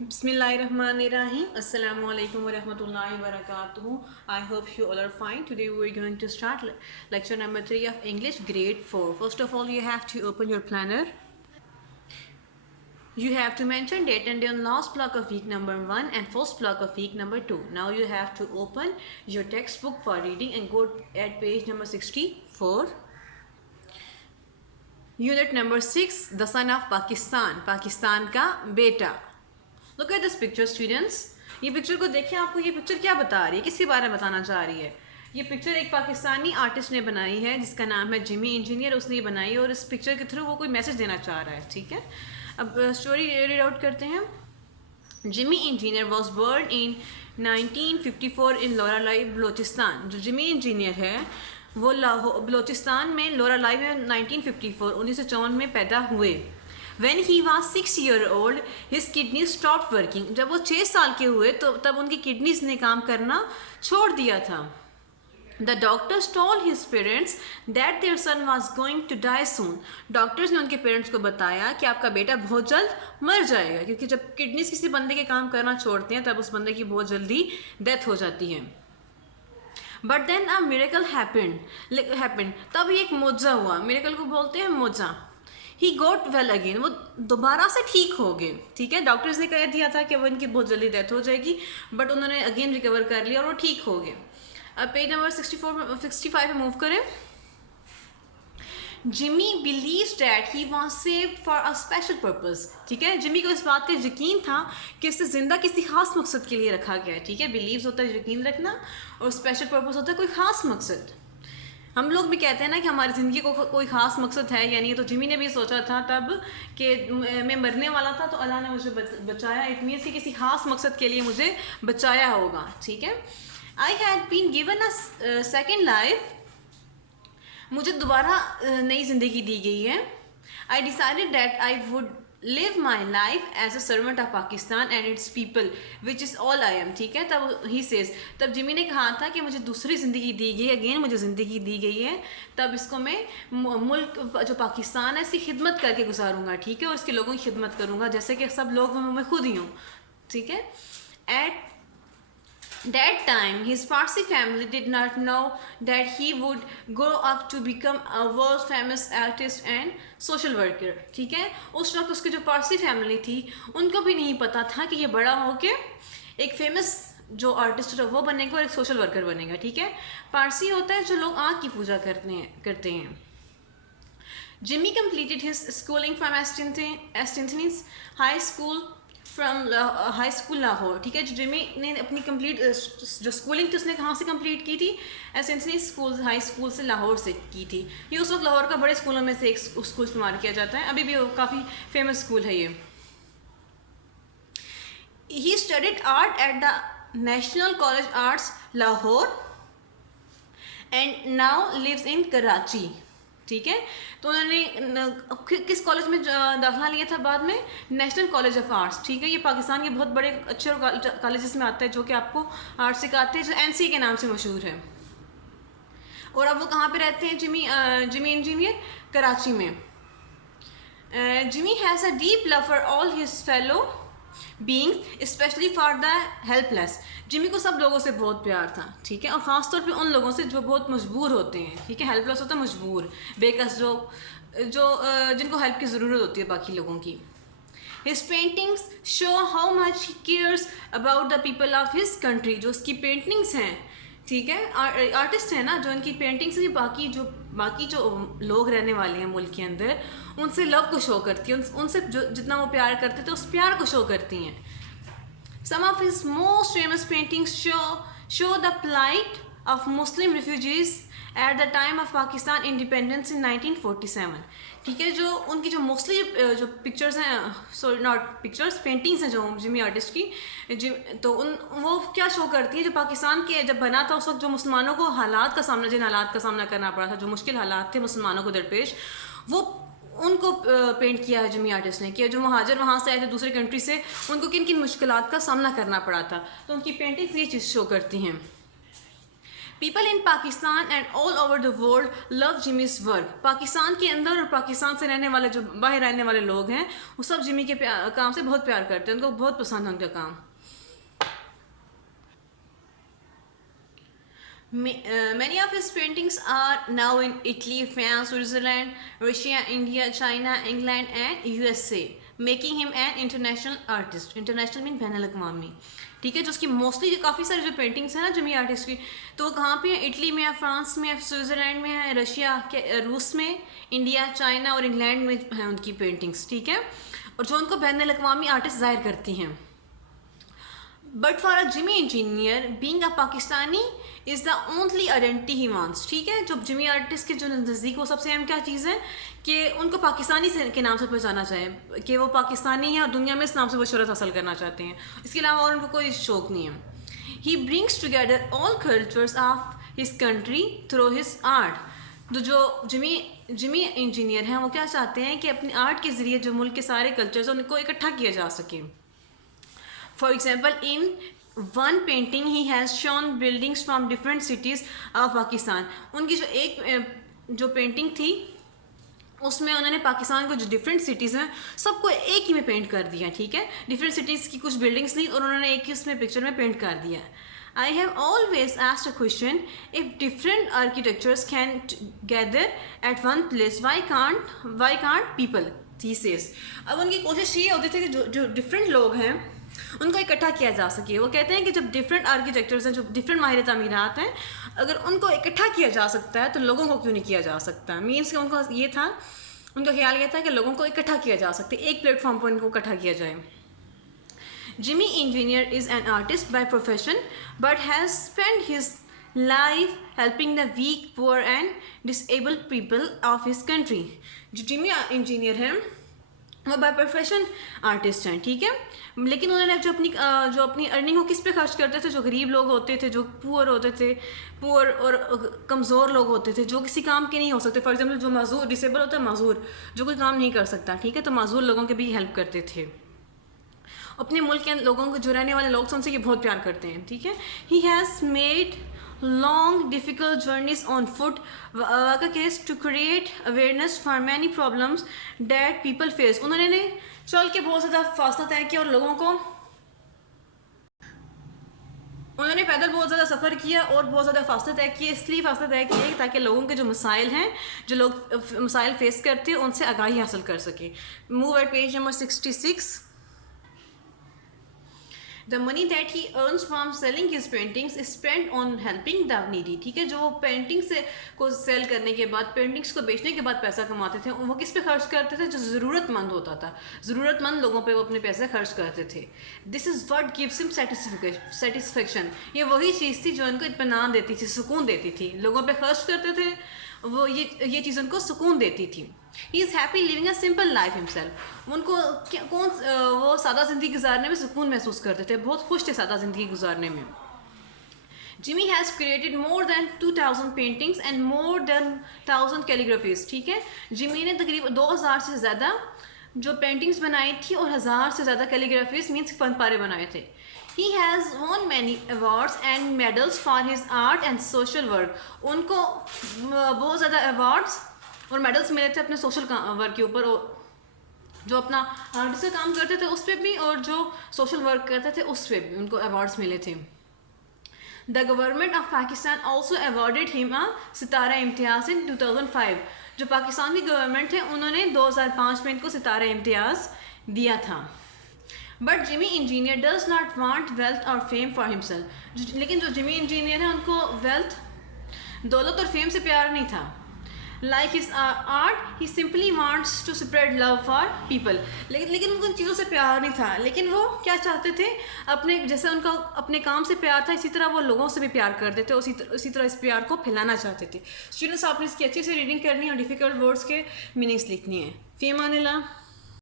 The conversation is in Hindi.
Bismillahirrahmanirrahim. Assalamu alaikum wa rahmatullahi wa barakatuhu. I hope you all are fine. Today we are going to start lecture number 3 of English grade 4. First of all, you have to open your planner. You have to mention date and the last block of week number 1 and first block of week number 2. Now you have to open your textbook for reading and go at page number 64. Unit number 6, The Son of Pakistan. Pakistan का बेटा. Look at this picture, students. ये पिक्चर को देखिए, आपको ये पिक्चर क्या बता रही है, किसके बारे में बताना चाह रही है. ये पिक्चर एक पाकिस्तानी आर्टिस्ट ने बनाई है जिसका नाम है जिमी इंजीनियर. उसने ये बनाई है और इस पिक्चर के थ्रू वो कोई मैसेज देना चाह रहा है. ठीक है, अब स्टोरी रीड आउट करते हैं. जिमी इंजीनियर वॉज बर्न इन 1954 इन लोरालाई बलोचिस्तान. जो जिमी इंजीनियर है वो लाहौर बलोचिस्तान में लोरालाई में 1954 में पैदा हुए. When he was 6 years old, his kidneys stopped working. जब वो 6 साल के हुए तो तब उनकी किडनीज ने काम करना छोड़ दिया था. The doctors told his parents that their son was going to die soon. Doctors ने उनके पेरेंट्स को बताया कि आपका बेटा बहुत जल्द मर जाएगा, क्योंकि जब किडनीज किसी बंदे के काम करना छोड़ते हैं तब उस बंदे की बहुत जल्दी डेथ हो जाती है. But then a miracle happened. तब एक मौजा हुआ. मिरेकल को बोलते हैं मौजा. ही गोट वेल अगेन. वो दोबारा से ठीक हो गए. ठीक है, डॉक्टर्स ने कह दिया था कि वो इनकी बहुत जल्दी डेथ हो जाएगी, बट उन्होंने अगेन रिकवर कर लिया और वो ठीक हो गए. अब पेज नंबर 65 में मूव करें. Jimmy believes that he was saved for a special purpose. ठीक है, जिमी को इस बात का यकीन था कि इसे जिंदा किसी खास मकसद के लिए रखा गया है. ठीक है, बिलीव्स होता है यकीन रखना और स्पेशल पर्पस होता है कोई खास मकसद. हम लोग भी कहते हैं ना कि हमारी ज़िंदगी को कोई ख़ास मकसद है, यानी तो जिमी ने भी सोचा था तब कि मैं मरने वाला था तो अल्लाह ने मुझे बचाया. इट मीन्स कि किसी ख़ास मकसद के लिए मुझे बचाया होगा. ठीक है, I had been given a second life. मुझे दोबारा नई ज़िंदगी दी गई है. I decided that I would live my life as a servant of Pakistan and its people which is all I am. ठीक है, तब ही सेज, तब जिमी ने कहा था कि मुझे दूसरी ज़िंदगी दी गई, अगेन मुझे ज़िंदगी दी गई है, तब इसको मैं मुल्क जो पाकिस्तान है इसकी खिदमत करके गुजारूंगा. ठीक है, और इसके लोगों की खिदमत करूँगा जैसे कि सब लोग मैं खुद ही हूँ. ठीक है, eight that time his Parsi family did not know that he would grow up to become a world famous artist and social worker. ठीक है, उस वक्त उसकी जो पारसी फैमिली थी उनको भी नहीं पता था कि ये बड़ा होके एक फेमस जो आर्टिस्ट है वो बनेगा और एक सोशल वर्कर बनेगा. ठीक है, पारसी होता है जो लोग आँख की पूजा करते हैं. Jimmy completed his schooling from Astinthenis High School from high school Lahore. ठीक है, जो जिमी ने अपनी कंप्लीट जो स्कूलिंग थी उसने कहाँ से कंप्लीट की थी, एसेंसली स्कूल हाई स्कूल से लाहौर से की थी. ये उस वक्त लाहौर का बड़े स्कूलों में से एक स्कूल शुमार किया जाता है, अभी भी काफ़ी फेमस स्कूल है ये. He studied art at the national college arts Lahore and now lives in Karachi. ठीक है, तो उन्होंने किस कॉलेज में दाखिला लिया था बाद में, नेशनल कॉलेज ऑफ आर्ट्स. ठीक है, ये पाकिस्तान के बहुत बड़े अच्छे कॉलेजेस में आता है जो कि आपको आर्ट सिखाते हैं, जो एनसी के नाम से मशहूर है. और अब वो कहाँ पे रहते हैं जिमी इंजीनियर, कराची में. Jimmy has a deep love for all his fellow beings specially for the helpless. Jimmy को सब लोगों से बहुत प्यार था. ठीक है, और ख़ासतौर पे उन लोगों से जो बहुत मजबूर होते हैं. ठीक है, हेल्पलेस होता है मजबूर, बेकस, जिनको हेल्प की ज़रूरत होती है बाकी लोगों की. His paintings show how much he cares about the people of his country. जो उसकी पेंटिंग्स हैं, ठीक है, आर्टिस्ट हैं ना, जो इनकी पेंटिंग्स भी बाकी जो लोग रहने वाले हैं मुल्क के अंदर उनसे लव को शो करती हैं, उनसे जो जितना वो प्यार करते थे उस प्यार को शो करती हैं. Some of his most famous paintings show the plight of Muslim refugees at the time of Pakistan independence in 1947. ठीक है, जो उनकी जो मोस्टली जो पिक्चर्स हैं, सॉरी नॉट पिक्चर्स, पेंटिंग्स हैं जो जिमी आर्टिस्ट की, तो वो क्या शो करती है, जो पाकिस्तान के जब बना था उस वक्त जो मुसलमानों को जिन हालात का सामना करना पड़ा था, जो मुश्किल हालात थे मुसलमानों को दरपेश, वो उनको पेंट किया है जिमी आर्टिस्ट ने, कि जो महाजर वहाँ से आए थे दूसरी कंट्री से, उनको किन किन मुश्किलात का सामना करना पड़ा था, तो उनकी पेंटिंग्स ये चीज़ शो करती हैं. People in Pakistan and all over the world love Jimmy's work. Pakistan के अंदर और पाकिस्तान से रहने वाले जो बाहर रहने वाले लोग हैं वो सब जिमी के काम से बहुत प्यार करते हैं, उनको बहुत पसंद है उनका काम। Many of his paintings are now in Italy, France, Switzerland, Russia, India, China, England and USA, making him an international artist. International mean बैन अल-अक़वामी, ठीक है। जो उसकी मोस्टली काफ़ी सारी जो पेंटिंग्स हैं ना जमी आर्टिस्ट की, तो वो कहाँ पे है? इटली में है, फ्रांस में है, स्विट्ज़रलैंड में है, रशिया के, रूस में, इंडिया, चाइना और इंग्लैंड में हैं उनकी पेंटिंग्स, ठीक है। और जो उनको बैन अल-अक़वामी आर्टिस्ट ज़ाहिर करती हैं। But for a Jimmy engineer being a Pakistani is the only identity he wants, ठीक है। जो जिमी आर्टिस्ट के जो नज़दीक वो सबसे अहम क्या चीज़ है कि उनको पाकिस्तानी से के नाम से पहचाना चाहे कि वो पाकिस्तानी है और दुनिया में इस नाम से वो शोहरत हासिल करना चाहते हैं, इसके अलावा और उनको कोई शौक़ नहीं है। He brings together all cultures of his country through his art. तो जो जिमी इंजीनियर हैं वो क्या चाहते हैं कि अपनी आर्ट के ज़रिए जो मुल्क के सारे कल्चर्स उनको इकट्ठा किया जा सके। For example, in one painting he has shown buildings from different cities of Pakistan. उनकी जो एक जो पेंटिंग थी उसमें उन्होंने पाकिस्तान को जो डिफरेंट सिटीज़ हैं सबको एक ही में पेंट कर दिया, ठीक है। डिफरेंट सिटीज़ की कुछ बिल्डिंग्स ली और उन्होंने एक ही उसमें पिक्चर में पेंट कर दिया। I have always asked a question, if different architectures can gather at one place, why can't people? He says. अब उनकी कोशिश ये होती थी कि जो डिफरेंट लोग हैं उनको इकट्ठा किया जा सके। वो कहते हैं कि जब डिफरेंट आर्किटेक्चर्स हैं, जो डिफरेंट माहिर तामीरात हैं, अगर उनको इकट्ठा किया जा सकता है तो लोगों को क्यों नहीं किया जा सकता। मीन्स कि उनका ये था, उनका ख्याल ये था कि लोगों को इकट्ठा किया जा सकता है, एक प्लेटफॉर्म पर इनको इकट्ठा किया जाए। Jimmy Engineer is an artist by profession but has spend his life helping the weak, poor and disabled people of his country. जो जिमी इंजीनियर हैं वो बाय प्रोफेशन आर्टिस्ट हैं, ठीक है। लेकिन उन्होंने जो अपनी अर्निंग को किस पे खर्च करते थे? जो गरीब लोग होते थे, जो पुअर होते थे, पुअर और कमज़ोर लोग होते थे, जो किसी काम के नहीं हो सकते। फॉर एग्जांपल जो माजूर, डिसेबल होता है माजूर, जो कोई काम नहीं कर सकता, ठीक है, तो माजूर लोगों के भी हेल्प करते थे। अपने मुल्क के लोगों को, जो रहने वाले लोग उनसे ये बहुत प्यार करते हैं, ठीक है। He has made long difficult journeys on foot case to create awareness for many problems that people face। उन्होंने चल के बहुत ज़्यादा फासला तय किया और लोगों को, उन्होंने पैदल बहुत ज़्यादा सफ़र किया और बहुत ज़्यादा फासला तय किए, इसलिए फासला तय किए ताकि लोगों के जो मसाइल हैं, जो लोग मसाइल फेस करते हैं, उनसे आगाही हासिल कर सके। Move at page number 66। The money that he earns from selling his paintings is spent on helping the needy, ठीक है। जो वो पेंटिंग से को सेल करने के बाद, पेंटिंग्स को बेचने के बाद पैसा कमाते थे, वो किस पे खर्च करते थे? जो ज़रूरतमंद होता था, ज़रूरतमंद लोगों पे वो अपने पैसे खर्च करते थे। This is what gives him satisfaction. ये वही चीज़ थी जो उनको इत्मीनान देती थी, सुकून देती थी। लोगों पे खर्च करते थे, वो ये चीज़ उनको सुकून देती थी। He is happy living a simple life himself. उनको वो सादा ज़िंदगी गुजारने में सुकून महसूस करते थे, बहुत खुश थे सादा ज़िंदगी गुजारने में। Jimmy has created more than 2000 paintings and more than 1000 कैलीग्राफीज, ठीक है। जिमी ने तकरीबन 2000 से ज़्यादा जो पेंटिंग्स बनाई थी और 1000 से ज़्यादा कैलीग्राफीज मीन्स फन पारे बनाए थे। He has won many awards and medals for his art and social work। उनको बहुत ज़्यादा अवार्ड्स और मेडल्स मिले थे अपने सोशल वर्क के ऊपर, जो अपना आर्टिस्ट का काम करते थे उस पर भी और जो सोशल वर्क करते थे उस पर भी उनको अवार्ड्स मिले थे। The government of Pakistan also awarded him a Sitara Imtiaz in 2005। जो पाकिस्तान की गवर्नमेंट है उन्होंने 2005 में इनको सितारा इम्तियाज़ दिया था। But Jimmy engineer does not want wealth और फेम फॉर हिमसेल्फ। लेकिन जो जिमी इंजीनियर है उनको वेल्थ, दौलत और फेम से प्यार नहीं था। Like his art he simply wants to spread love for people. लेकिन उनको उन चीज़ों से प्यार नहीं था। लेकिन वो क्या चाहते थे? अपने जैसे उनका अपने काम से प्यार था, इसी तरह वो लोगों से भी प्यार करते थे, उसी तरह इस प्यार को फैलाना चाहते थे। स्टूडेंट्स, आपने इसकी अच्छे से रीडिंग करनी है और डिफ़िकल्ट वर्ड्स के मीनिंग्स लिखनी है। फ़ी अमान अल्लाह।